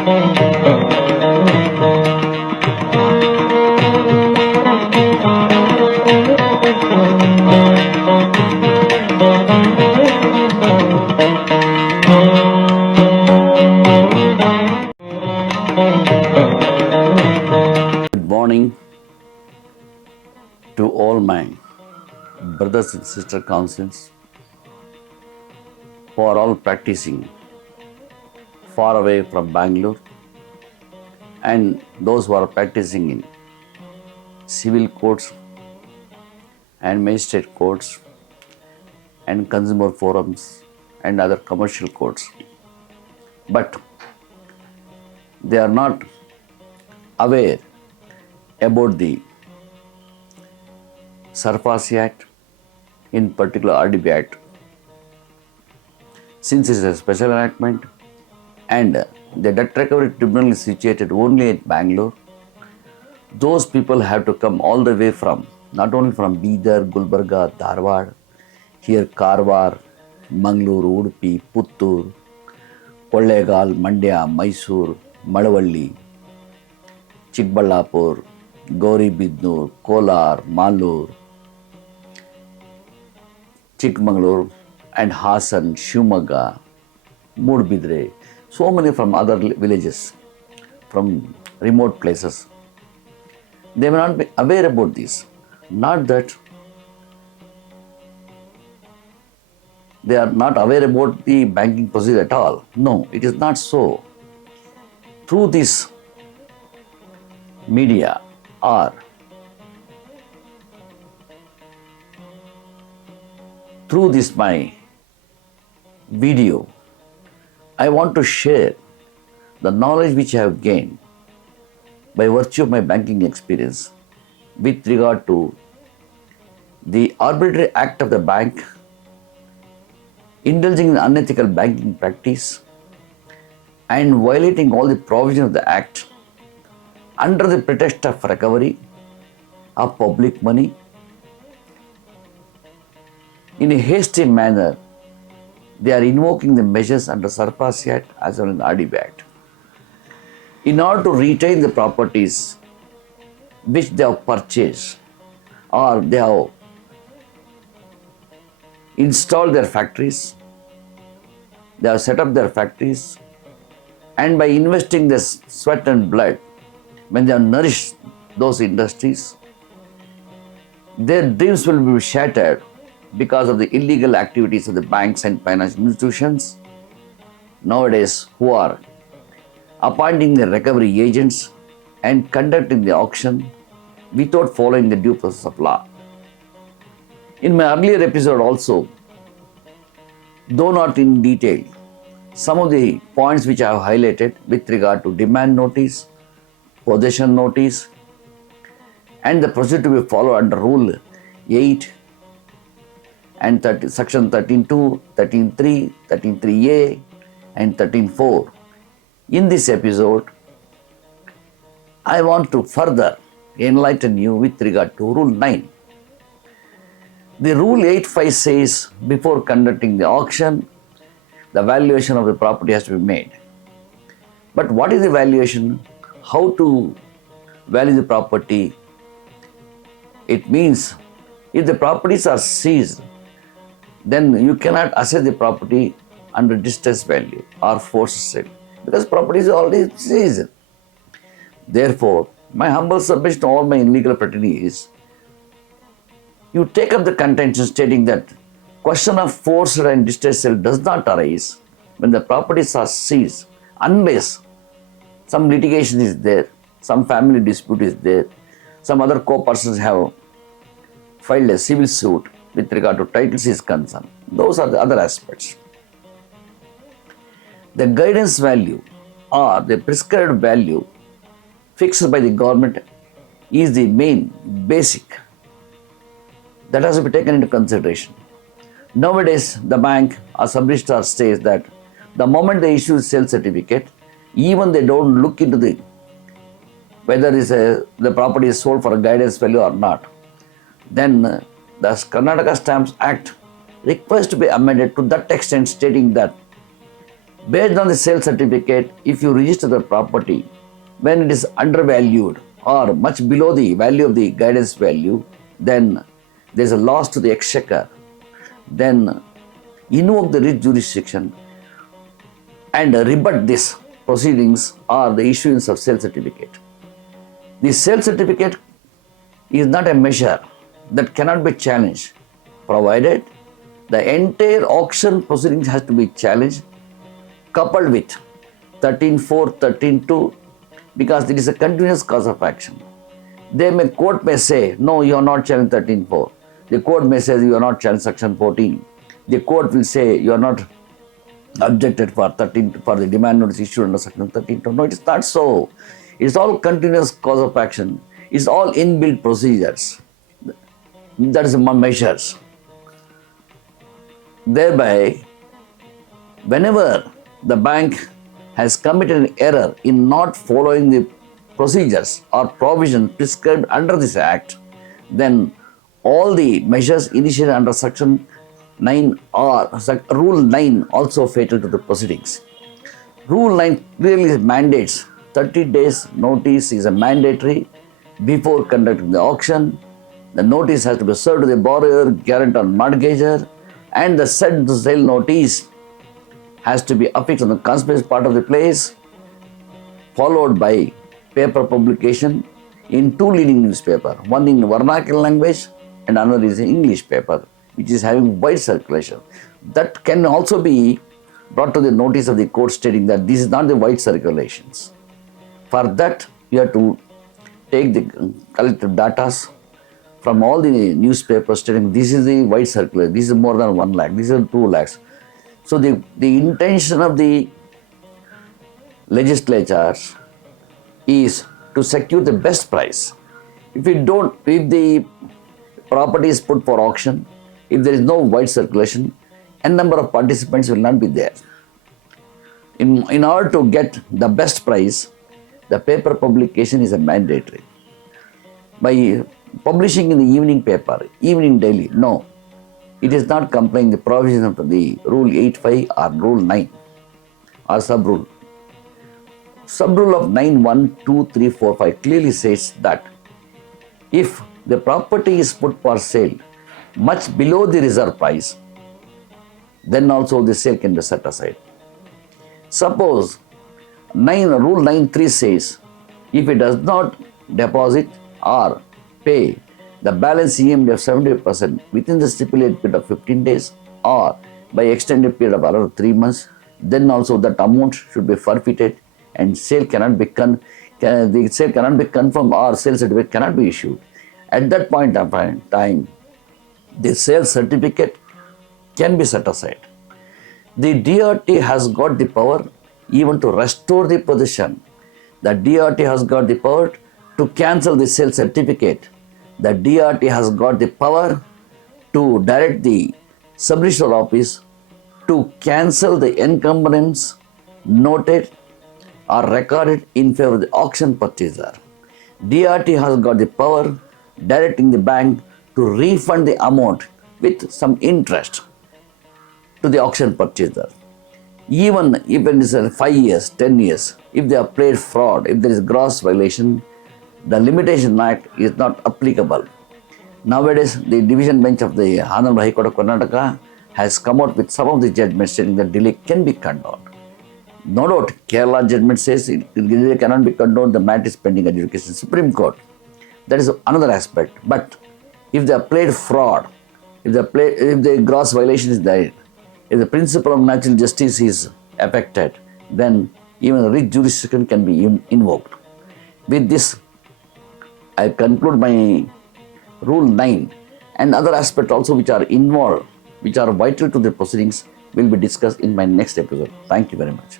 Good morning to all my brothers and sister councils who are all practicing far away from Bangalore, and those who are practicing in civil courts and magistrate courts and consumer forums and other commercial courts. But they are not aware about the Sarfarsi Act, in particular RDB Act. Since it is a special enactment and the debt recovery tribunal is situated only at Bangalore, those people have to come all the way from, not only from Bidar, Gulbarga, Dharwad, here Karwar, Mangaluru, Udupi, Puttur, Kollegal, Mandya, Mysore, Madavalli, Chikballapur, Gauribidnur, Kolar, Malur, Chikmagalur, and Hassan, Shumaga, Mudbidre, so many from other villages, from remote places. They may not be aware about this. Not that they are not aware about the banking procedure at all. No, it is not so. Through this media or through this my video, I want to share the knowledge which I have gained by virtue of my banking experience with regard to the arbitrary act of the bank indulging in unethical banking practice and violating all the provisions of the act under the pretext of recovery of public money in a hasty manner. They are invoking the measures under Sarfarsi Act as well as the RDB Act in order to retain the properties which they have purchased or they have installed their factories, they have set up their factories, and by investing their sweat and blood, when they have nourished those industries, their dreams will be shattered because of the illegal activities of the banks and financial institutions nowadays, who are appointing the recovery agents and conducting the auction without following the due process of law. In my earlier episode also, though not in detail, some of the points which I have highlighted with regard to demand notice, possession notice, and the procedure to be followed under Rule 8 and Section 13.2, 13.3, 13.3a and 13.4. In this episode, I want to further enlighten you with regard to Rule 9. The Rule 8.5 says before conducting the auction, the valuation of the property has to be made. But what is the valuation? How to value the property? It means if the properties are seized, then you cannot assess the property under distress value or forced sale because property is already seized. Therefore, my humble submission to all my illegal fraternity is, you take up the contention stating that question of forced and distress sale does not arise when the properties are seized unless some litigation is there, some family dispute is there, some other co-persons have filed a civil suit with regard to titles is concerned. Those are the other aspects. The guidance value or the prescribed value fixed by the government is the main basic that has to be taken into consideration. Nowadays, the bank or sub-registrar says that the moment they issue sale certificate, even they don't look into the whether the property is sold for a guidance value or not. Then the Karnataka Stamps Act requires to be amended to that extent, stating that Based on the sale certificate, if you register the property when it is undervalued or much below the value of the guidance value, then there is a loss to the exchequer. Then invoke the writ jurisdiction and rebut this proceedings or the issuance of sale certificate. The sale certificate is not a measure that cannot be challenged, provided the entire auction proceedings has to be challenged, coupled with 13.4, 13.2, because it is a continuous cause of action. Court may say, no, you are not challenged 13.4. The court may say you are not challenged section 14. The court will say you are not objected for the demand notice issued under section 13.2. No, it is not so. It's all continuous cause of action. It's all inbuilt procedures. That is measures. Thereby, whenever the bank has committed an error in not following the procedures or provisions prescribed under this Act, then all the measures initiated under Section 9 or Rule 9 also fatal to the proceedings. Rule 9 clearly mandates 30 days notice is a mandatory before conducting the auction. The notice has to be served to the borrower, guarantor, mortgager, and the said sale notice has to be affixed on the conspicuous part of the place, followed by paper publication in two leading newspapers, one in vernacular language and another is in English paper, which is having wide circulation. That can also be brought to the notice of the court stating that this is not the wide circulations. For that, you have to take the collective data from all the newspapers stating this is the wide circulation, this is more than 1 lakh, this is 2 lakhs. So the intention of the legislature is to secure the best price. If the property is put for auction, if there is no wide circulation, a number of participants will not be there. In order to get the best price, the paper publication is a mandatory. By publishing in the evening paper, evening daily, no, it is not complying the provision of the Rule 8.5 or Rule 9 or sub-rule. Sub-rule of 9, 1, 2, 3, 4, 5 clearly says that if the property is put for sale much below the reserve price, then also the sale can be set aside. Suppose Rule 9.3 says if it does not deposit or pay the balance EMD of 70% within the stipulated period of 15 days or by extended period of around 3 months, then also that amount should be forfeited and sale cannot be confirmed or sale certificate cannot be issued. At that point of time, the sale certificate can be set aside. The DRT has got the power even to restore the possession. The DRT has got the power to cancel the sale certificate. The DRT has got the power to direct the sub-registrar office to cancel the encumbrance noted or recorded in favor of the auction purchaser. DRT has got the power directing the bank to refund the amount with some interest to the auction purchaser. Even if it is 5 years, 10 years, if they have played fraud, if there is gross violation, the Limitation Act is not applicable. Nowadays, the division bench of the Honorable High Court of Karnataka has come out with some of the judgments stating that delay can be condoned. No doubt, Kerala judgment says delay cannot be condoned, the matter is pending adjudication in Supreme Court. That is another aspect. But if they have played fraud, if the gross violation is there, if the principle of natural justice is affected, then even writ jurisdiction can be invoked. With this, I conclude my Rule 9 and other aspects also which are involved, which are vital to the proceedings, will be discussed in my next episode. Thank you very much.